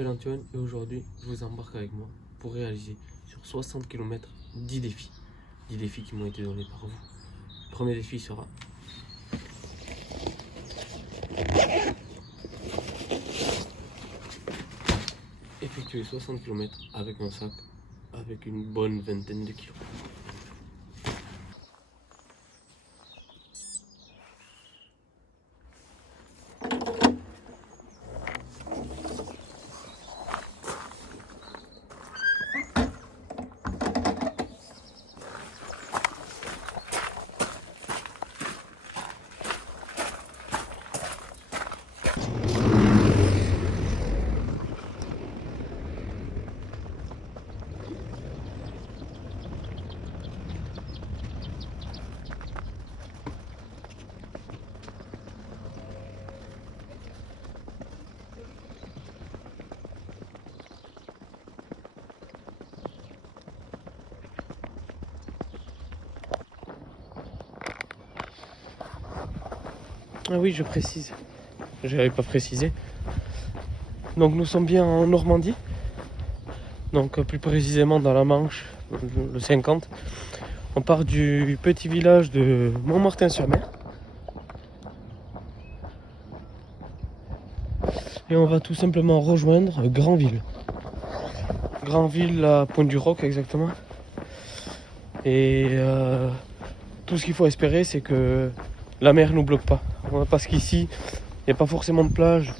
m'appelle Antoine et aujourd'hui je vous embarque avec moi pour réaliser sur 60 km 10 défis. 10 défis qui m'ont été donnés par vous. Le premier défi sera effectuer 60 km avec mon sac avec une bonne vingtaine de kilos. Ah oui, je précise. Je n'avais pas précisé. Donc nous sommes bien en Normandie. Donc plus précisément dans la Manche, le 50. On part du petit village de Montmartin-sur-Mer. Et on va tout simplement rejoindre Granville. Granville à Pointe-du-Roc exactement. Et tout ce qu'il faut espérer, c'est que la mer ne nous bloque pas. Parce qu'ici, il n'y a pas forcément de plage.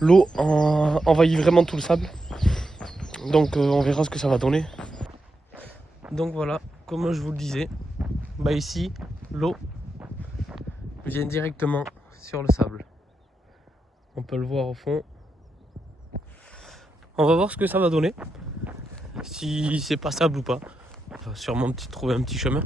L'eau envahit vraiment tout le sable. Donc on verra ce que ça va donner. Donc voilà, comme je vous le disais, ici, l'eau vient directement sur le sable. On peut le voir au fond. On va voir ce que ça va donner. Si c'est passable ou pas. On va sûrement trouver un petit chemin.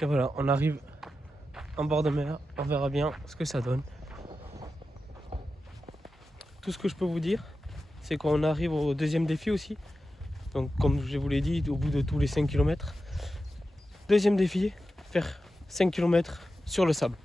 Et voilà, on arrive en bord de mer, on verra bien ce que ça donne. Tout ce que je peux vous dire, c'est qu'on arrive au deuxième défi aussi. Donc comme je vous l'ai dit, au bout de tous les 5 km. Deuxième défi, faire 5 km sur le sable.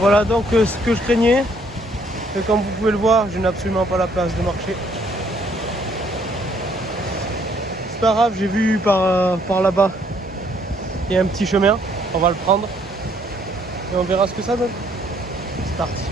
Voilà donc ce que je craignais. Et comme vous pouvez le voir, je n'ai absolument pas la place de marcher. C'est pas grave, j'ai vu par là-bas, il y a un petit chemin, on va le prendre. Et on verra ce que ça donne. C'est parti.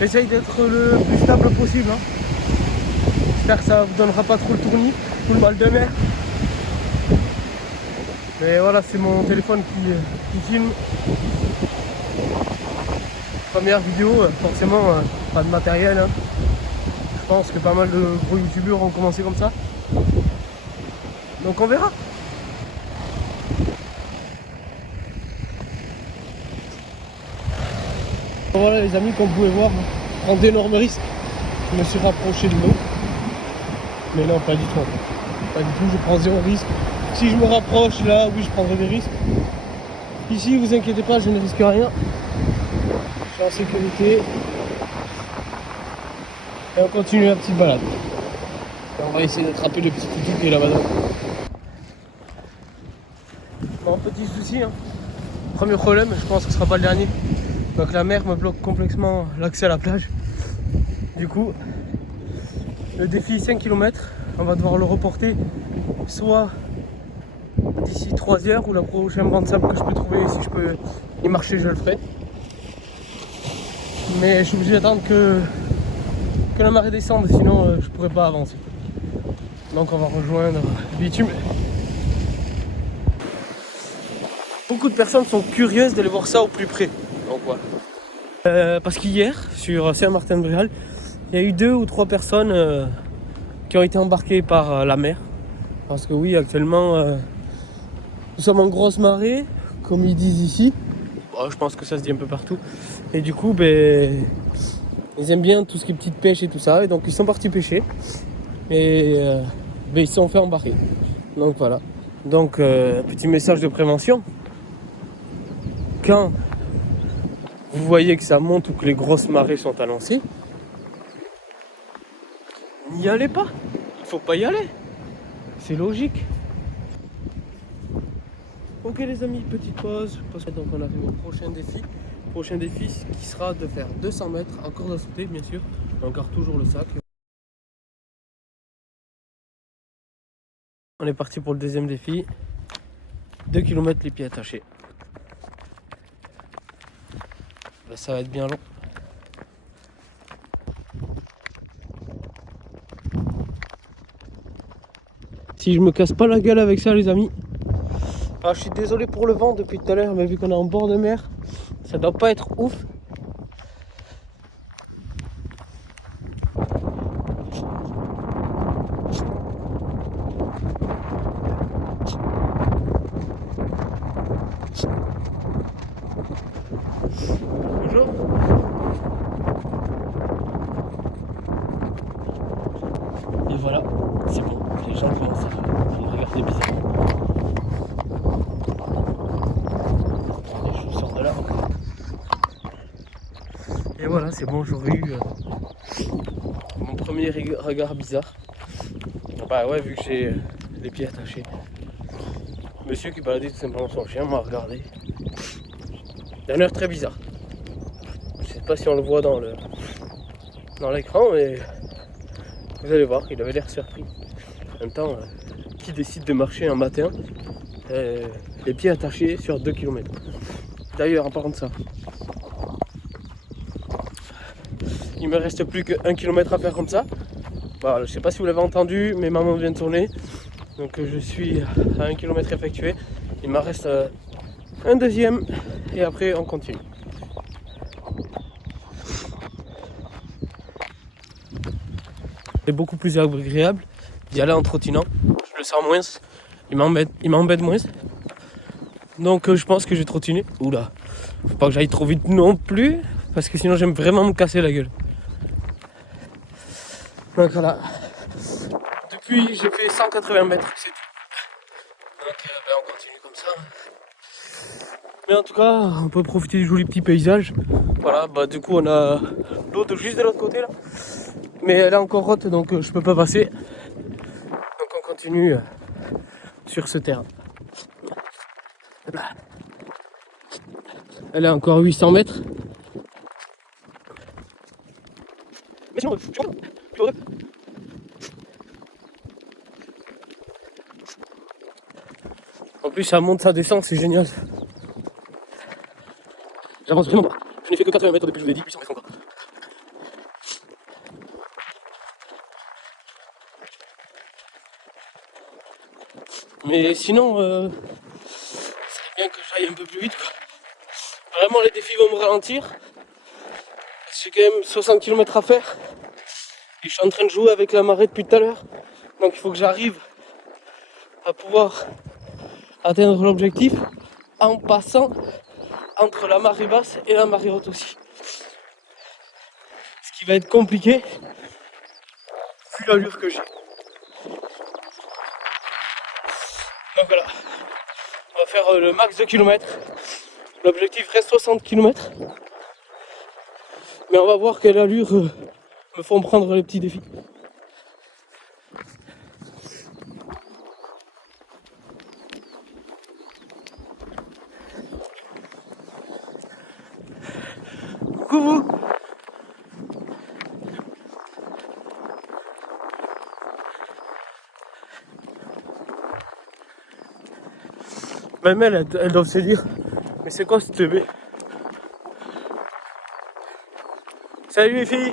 J'essaye d'être le plus stable possible. J'espère que ça ne vous donnera pas trop le tournis, tout le mal de mer. Mais voilà, c'est mon téléphone qui filme. Première vidéo, forcément, pas de matériel. Je pense que pas mal de gros youtubeurs ont commencé comme ça. Donc on verra. Voilà les amis, comme vous pouvez voir, prend d'énormes risques. Je me suis rapproché de l'eau. Mais non, pas du tout. pas du tout, je prends zéro risque. Si je me rapproche là, oui, je prendrai des risques. Ici, vous inquiétez pas, je ne risque rien. Je suis en sécurité. Et on continue la petite balade. Et on va essayer d'attraper le petit toutou qui est là-bas. Bon, petit souci, hein. Premier problème, je pense que ce sera pas le dernier. Donc la mer me bloque complètement l'accès à la plage. Du coup, le défi 5 km, on va devoir le reporter soit d'ici 3 heures ou la prochaine bande de sable que je peux trouver. Si je peux y marcher, je le ferai. Mais je suis obligé d'attendre que la marée descende, sinon je pourrais pas avancer. Donc on va rejoindre le bitume. Beaucoup de personnes sont curieuses d'aller voir ça au plus près. Donc voilà. Parce qu'hier, sur Saint-Martin-de-Bréal, il y a eu 2 ou 3 personnes qui ont été embarquées par la mer. Parce que oui, actuellement, nous sommes en grosse marée, comme ils disent ici. Bon, je pense que ça se dit un peu partout. Et du coup, ils aiment bien tout ce qui est petite pêche et tout ça. Et donc ils sont partis pêcher. Et ils se sont fait embarquer. Donc voilà. Donc petit message de prévention. Quand vous voyez que ça monte ou que les grosses marées sont annoncées, n'y allez pas. Il faut pas y aller. C'est logique. Ok les amis, petite pause. Donc on arrive au prochain défi. Prochain défi qui sera de faire 200 mètres en corde à sauter, bien sûr. Encore toujours le sac. On est parti pour le deuxième défi. 2 km les pieds attachés. Là, ça va être bien long. Si je me casse pas la gueule avec ça les amis. Ah, je suis désolé pour le vent depuis tout à l'heure, mais vu qu'on est en bord de mer, ça doit pas être ouf. Bonjour. Et voilà, c'est bon. Les gens commencent à me regarder bizarrement. Allez, je sors de là. Et voilà, c'est bon, j'aurais eu mon premier regard bizarre. Bah ouais, vu que j'ai les pieds attachés. Monsieur qui baladait tout simplement son chien m'a regardé. D'un air très bizarre. Je sais pas si on le voit dans l'écran, mais vous allez voir, il avait l'air surpris. En même temps, qui décide de marcher un matin les pieds attachés sur 2 km. D'ailleurs, en parlant de ça, il me reste plus que 1 km à faire comme ça. Voilà, je sais pas si vous l'avez entendu, mais maman vient de tourner. Donc je suis à 1 km effectué. Il m'en reste un deuxième et après on continue. C'est beaucoup plus agréable d'y aller en trottinant. Je le sens moins, il m'embête moins. Donc je pense que je vais trottiner. Oula, faut pas que j'aille trop vite non plus, parce que sinon j'aime vraiment me casser la gueule. Donc voilà. Depuis j'ai fait 180 mètres, c'est tout. Donc on continue comme ça. Mais en tout cas, on peut profiter du joli petit paysage. Voilà, du coup on a l'eau juste de l'autre côté là. Mais elle est encore haute, donc je peux pas passer. Donc on continue sur ce terrain. Elle est encore 800 mètres. Mais sinon, en plus ça monte, ça descend, c'est génial. J'avance vraiment pas. Je n'ai fait que 80 mètres depuis que je vous ai dit, 800 mètres encore. Mais sinon, c'est bien que j'aille un peu plus vite, quoi. Vraiment les défis vont me ralentir. J'ai quand même 60 km à faire. Et je suis en train de jouer avec la marée depuis tout à l'heure. Donc il faut que j'arrive à pouvoir atteindre l'objectif en passant entre la marée basse et la marée haute aussi. Ce qui va être compliqué vu l'allure que j'ai. Donc voilà, on va faire le max de kilomètres. L'objectif reste 60 km. Mais on va voir quelle allure me font prendre les petits défis. Coucou vous. Même elles doivent se dire, mais c'est quoi ce bébé? Salut les filles.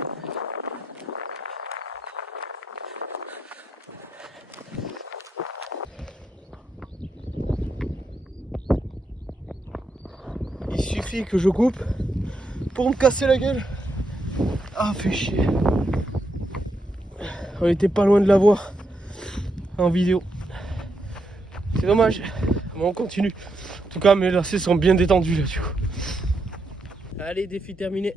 Il suffit que je coupe pour me casser la gueule. Ah, fait chier. On était pas loin de la voir en vidéo. C'est dommage. Bon, on continue. En tout cas, mes lacets sont bien détendus là, du coup. Allez, défi terminé.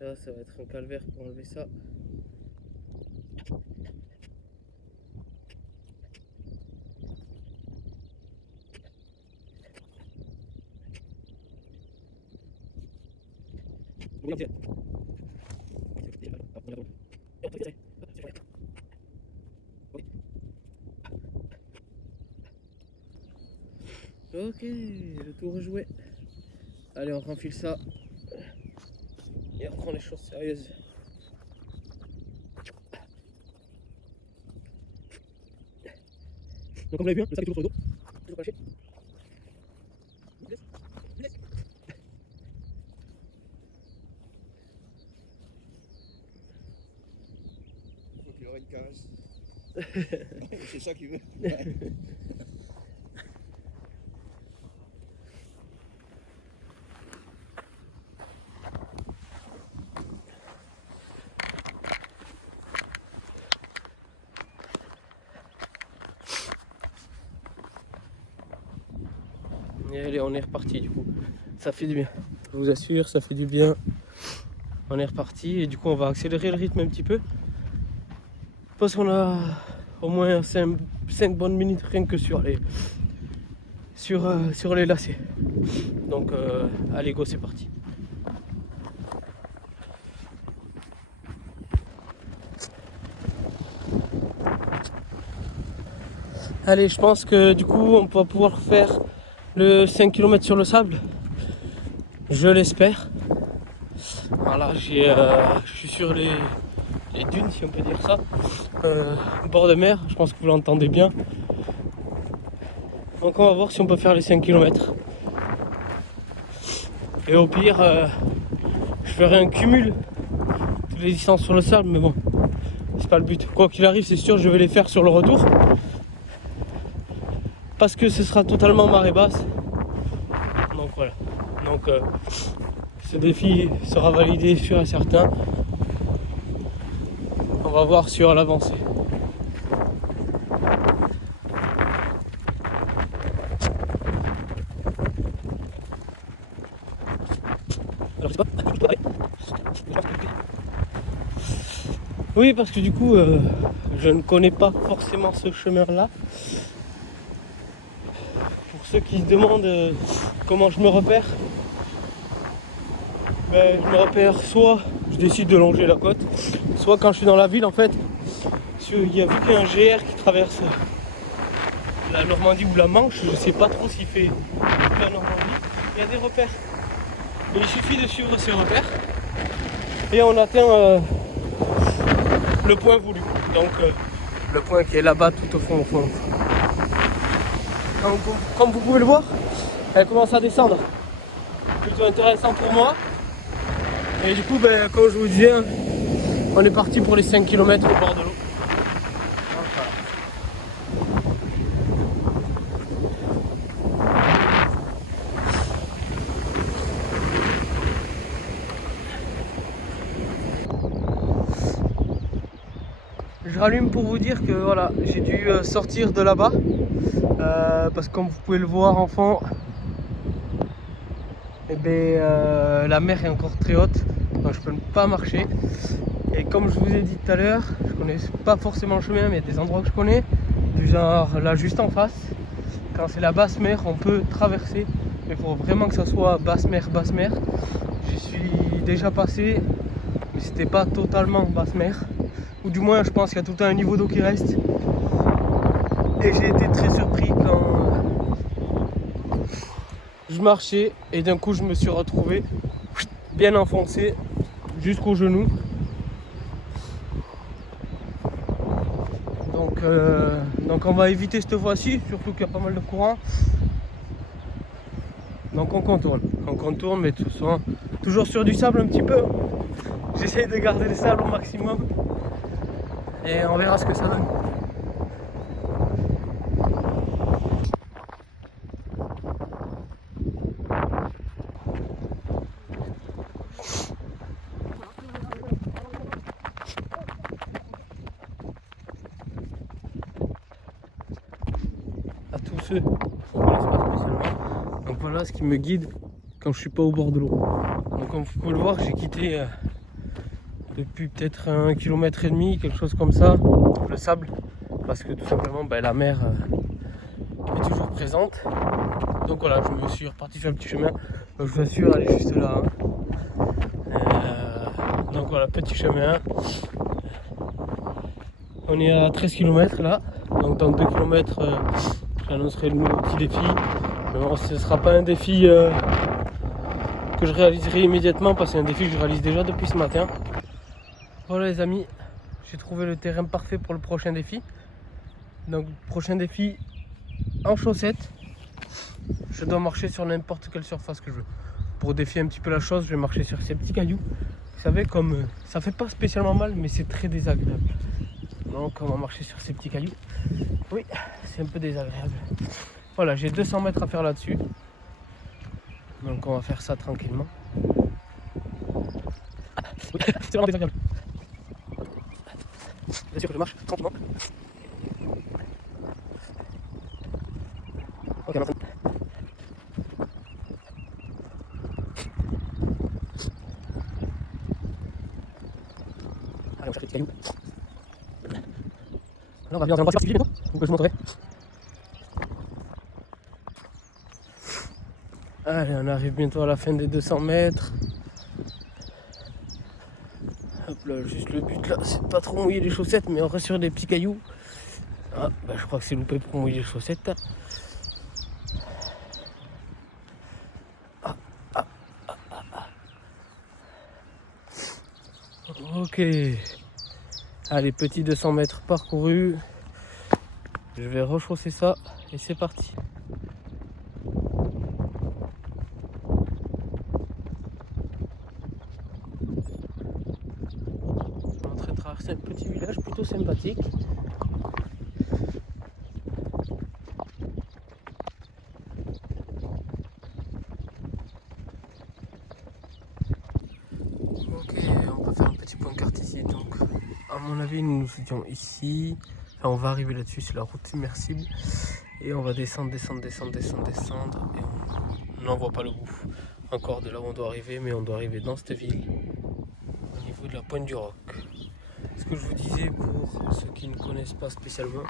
Là, ça va être un calvaire pour enlever ça. Ok, le tour est joué. Allez, on renfile ça. Et on prend les choses sérieuses. Donc comme vous l'avez vu, le sac est toujours sur le dos. Toujours pas lâché. Faut qu'il aurait une caresse. C'est ça qu'il veut. Et allez, on est reparti du coup. Ça fait du bien. Je vous assure, ça fait du bien. On est reparti et du coup on va accélérer le rythme un petit peu. Parce qu'on a au moins 5 bonnes minutes rien que sur les lacets. Donc allez go, c'est parti. Allez, je pense que du coup on va pouvoir faire le 5 km sur le sable. Je l'espère. Voilà, je suis sur les dunes, si on peut dire ça. Bord de mer, je pense que vous l'entendez bien. Donc on va voir si on peut faire les 5 km. Et au pire, je ferai un cumul de les distances sur le sable, mais bon, c'est pas le but. Quoi qu'il arrive, c'est sûr, je vais les faire sur le retour. Parce que ce sera totalement marée basse. Donc voilà. Donc ce défi sera validé sûr et certain. On va voir sur l'avancée. Alors je sais pas. Oui, parce que du coup, je ne connais pas forcément ce chemin-là. Pour ceux qui se demandent comment je me repère, ben, je me repère soit je décide de longer la côte, soit quand je suis dans la ville en fait. Il y a vu qu'il y a un GR qui traverse la Normandie ou la Manche, je sais pas trop s'il fait la Normandie. Il y a des repères. Et il suffit de suivre ces repères et on atteint le point voulu. Donc le point qui est là-bas tout au fond, Donc, comme vous pouvez le voir, elle commence à descendre. Plutôt intéressant pour moi. Et du coup, ben, comme je vous disais, on est parti pour les 5 km au bord de l'eau. Je rallume pour vous dire que voilà, j'ai dû sortir de là-bas parce que comme vous pouvez le voir en fond, eh ben, la mer est encore très haute. enfin, je peux pas marcher. Et comme je vous ai dit tout à l'heure, je connais pas forcément le chemin, mais il y a des endroits que je connais, du genre là juste en face. Quand c'est la basse mer, on peut traverser, mais il faut vraiment que ça soit basse mer, basse mer. J'y suis déjà passé, mais c'était pas totalement basse mer, ou du moins je pense qu'il y a tout le temps un niveau d'eau qui reste. Et j'ai été très surpris quand je marchais et d'un coup je me suis retrouvé bien enfoncé jusqu'au genou. Donc on va éviter cette fois-ci, surtout qu'il y a pas mal de courant. Donc on contourne, mais de toute façon, toujours sur du sable un petit peu. J'essaye de garder le sable au maximum et on verra ce que ça donne. À tous ceux qui ne connaissent pas spécialement. Donc voilà ce qui me guide quand je suis pas au bord de l'eau. Donc comme vous pouvez le voir, j'ai quitté depuis peut-être 1,5 km, quelque chose comme ça, le sable, parce que tout simplement la mer est toujours présente. Donc voilà, je me suis reparti sur un petit chemin. Donc je vous assure, elle est juste là. Donc voilà, petit chemin. On est à 13 km là. Donc dans 2 km, j'annoncerai le nouveau petit défi. Mais bon, ce ne sera pas un défi que je réaliserai immédiatement, parce que c'est un défi que je réalise déjà depuis ce matin. Voilà les amis, j'ai trouvé le terrain parfait pour le prochain défi. Donc prochain défi en chaussettes. Je dois marcher sur n'importe quelle surface que je veux. Pour défier un petit peu la chose, je vais marcher sur ces petits cailloux. Vous savez, comme ça fait pas spécialement mal, mais c'est très désagréable. Donc on va marcher sur ces petits cailloux. Oui, c'est un peu désagréable. Voilà, j'ai 200 mètres à faire là-dessus. Donc on va faire ça tranquillement. Oui, c'est vraiment désagréable. Bien sûr que je marche tranquillement. Ok, maintenant. Allez, on cherche les petits cailloux. Là, on va bien dans un endroit particulier, non ? Ou que je vous montrerai. Allez, on arrive bientôt à la fin des 200 mètres. Hop là, juste le but là, c'est de pas trop mouiller les chaussettes, mais on reste sur des petits cailloux. Ah, je crois que c'est loupé pour mouiller les chaussettes. Ok. Allez, petit 200 mètres parcourus. Je vais rechausser ça et c'est parti. On est en train de traverser un petit village plutôt sympathique. Ok, on peut faire un petit point carte ici. Donc, à mon avis, nous nous étions ici. Là, on va arriver là-dessus, c'est la route immersible. Et on va descendre. Et on n'en voit pas le bout encore de là où on doit arriver, mais on doit arriver dans cette ville, au niveau de la Pointe du Roc. Ce que je vous disais pour ceux qui ne connaissent pas spécialement,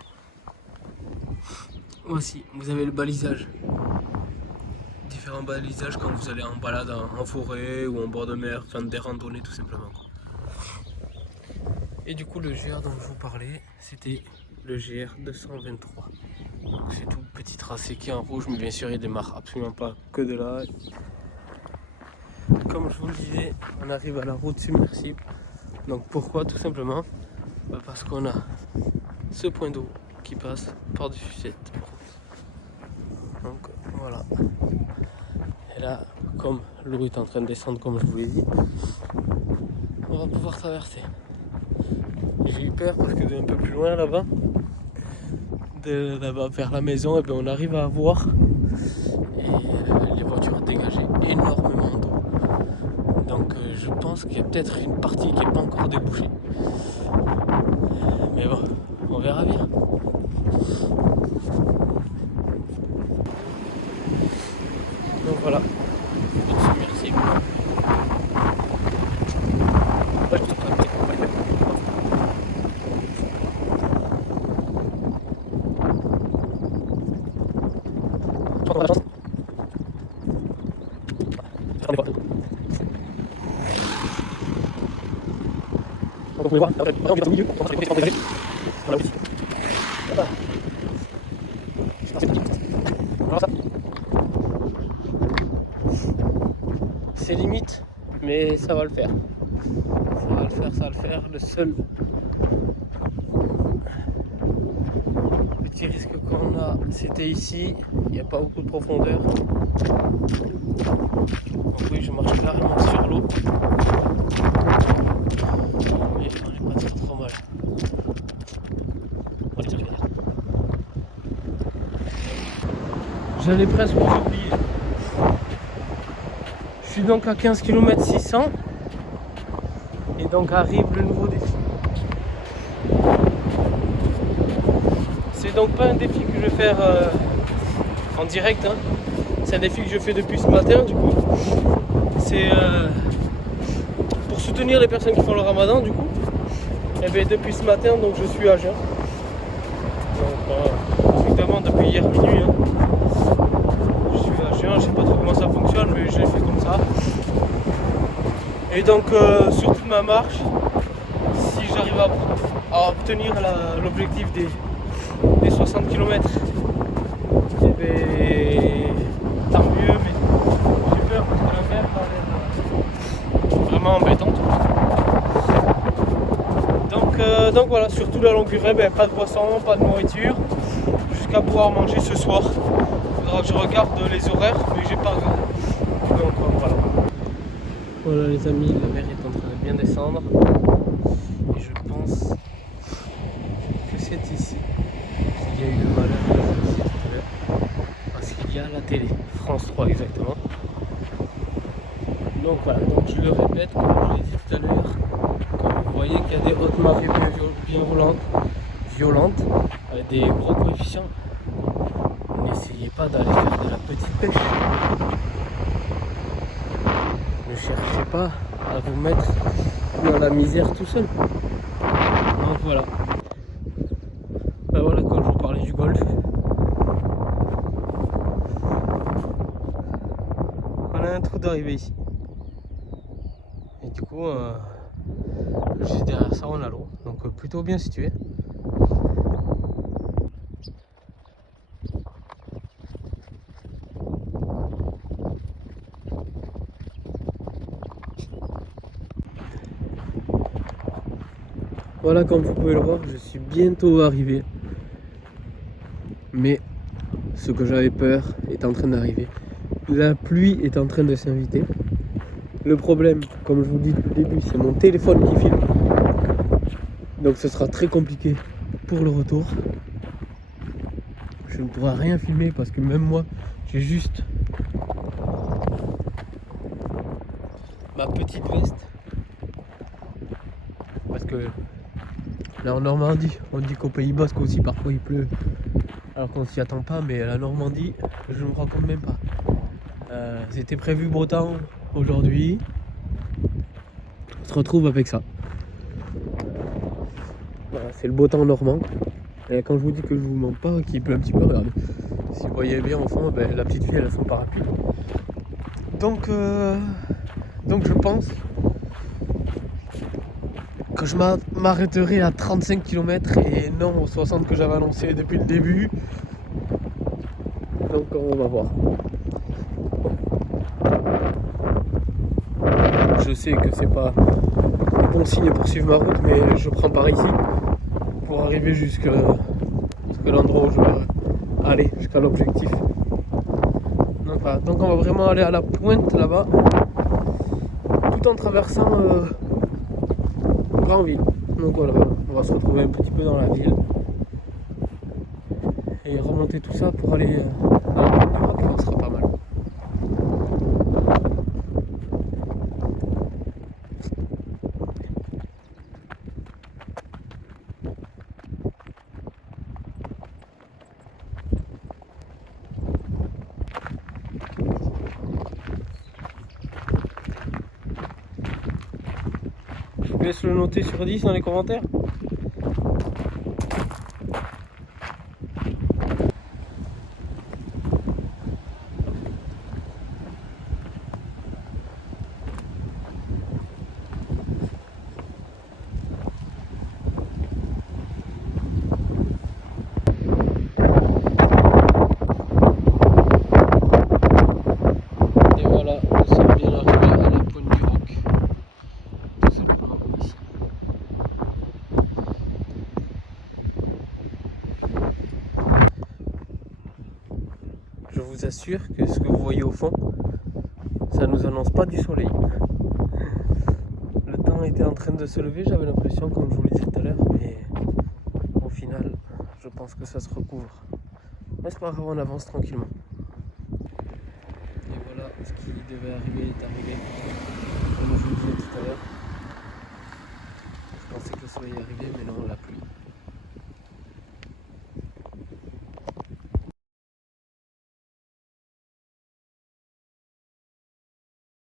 voici, vous avez le balisage. Différents balisages quand vous allez en balade en forêt ou en bord de mer, enfin des randonnées tout simplement. Et du coup le GR dont je vous parlais, c'était le GR 223. C'est tout petit tracé qui est en rouge, mais bien sûr il démarre absolument pas que de là. Comme je vous le disais, on arrive à la route submersible. Donc pourquoi? Tout simplement parce qu'on a ce point d'eau qui passe par-dessus cette route. Donc voilà. Et là, comme l'eau est en train de descendre, comme je vous l'ai dit, on va pouvoir traverser. J'ai eu peur parce que d'un peu plus loin là-bas, là-bas vers la maison, et bien on arrive à voir et les voitures dégageaient énormément d'eau. Donc je pense qu'il y a peut-être une partie qui n'est pas encore débouchée. Mais bon, on verra bien. Donc voilà, submersible. vous pouvez voir, après, on est au milieu, on est engagé. Voilà aussi. Voilà. Voilà ça. C'est limite, mais ça va le faire. Ça va le faire, ça va le faire. Le seul petit risque qu'on a, c'était ici. Il n'y a pas beaucoup de profondeur. Donc oui, je marche carrément sur l'eau. Mais on n'est pas trop mal. J'allais presque vous oublier. Je suis donc à 15 km 600. Et donc arrive le nouveau défi. C'est donc pas un défi que je vais faire en direct. Hein. C'est un défi que je fais depuis ce matin du coup. C'est pour soutenir les personnes qui font le ramadan du coup. Et bien depuis ce matin donc je suis à jeun. Donc exactement depuis hier minuit. Hein. Je suis à jeun, je sais pas trop comment ça fonctionne mais je l'ai fait comme ça. Et donc sur toute ma marche, si j'arrive à obtenir l'objectif des 60 km, et bien, tant mieux, mais j'ai peur parce que la mer va être vraiment embêtante. Donc voilà, sur toute la longue durée, ben, pas de boisson, pas de nourriture, jusqu'à pouvoir manger ce soir. Il faudra que je regarde les horaires, mais j'ai pas regardé. Donc voilà. Voilà les amis, la mer est en train de bien descendre. Et je pense que c'est ici qu'il y a eu le malheur de tout à l'heure. Parce qu'il y a la télé, France 3 exactement. Donc voilà, donc je le répète, comme je l'ai dit tout à l'heure, comme vous voyez qu'il y a des hautes marées bien violentes, avec des gros coefficients. N'essayez pas d'aller faire de la petite pêche. Ne cherchez pas à vous mettre dans la misère tout seul. Donc voilà. Ben voilà, quand je vous parlais du golf. On a un trou d'arrivée ici. Et du coup, juste derrière ça, on a l'eau. Donc plutôt bien situé. Voilà, comme vous pouvez le voir, je suis bientôt arrivé. Mais ce que j'avais peur est en train d'arriver. La pluie est en train de s'inviter. Le problème, comme je vous dis depuis le début, c'est mon téléphone qui filme. Donc ce sera très compliqué pour le retour. Je ne pourrai rien filmer parce que même moi, j'ai juste ma petite veste. Parce que là en Normandie, on dit qu'au Pays Basque aussi parfois il pleut. Alors qu'on s'y attend pas, mais la Normandie, je ne me rends compte même pas. C'était prévu beau temps aujourd'hui. On se retrouve avec ça. Voilà, c'est le beau temps normand. Et quand je vous dis que je vous mens pas, qu'il pleut un petit peu, regardez. Si vous voyez bien au fond, ben, la petite fille elle a son parapluie. Donc je pense que je m'arrêterai à 35 km et non aux 60 que j'avais annoncé depuis le début. Donc on va voir. Je sais que c'est pas le bon signe pour suivre ma route, mais je prends par ici pour arriver jusqu'à l'endroit où je veux aller, jusqu'à l'objectif. Donc voilà, donc on va vraiment aller à la pointe là-bas, tout en traversant Granville. Donc voilà, on va se retrouver un petit peu dans la ville et remonter tout ça pour aller à la pointe du roc, ça sera pas mal. Je vous laisse le noter sur 10 dans les commentaires. vous assure que ce que vous voyez au fond, ça nous annonce pas du soleil. Le temps était en train de se lever, j'avais l'impression, comme je vous le disais tout à l'heure, mais au final, je pense que ça se recouvre. Mais c'est pas grave, on avance tranquillement. Et voilà, ce qui devait arriver est arrivé. Comme je vous le disais tout à l'heure, je pensais que le soleil arrivait, mais non, la pluie.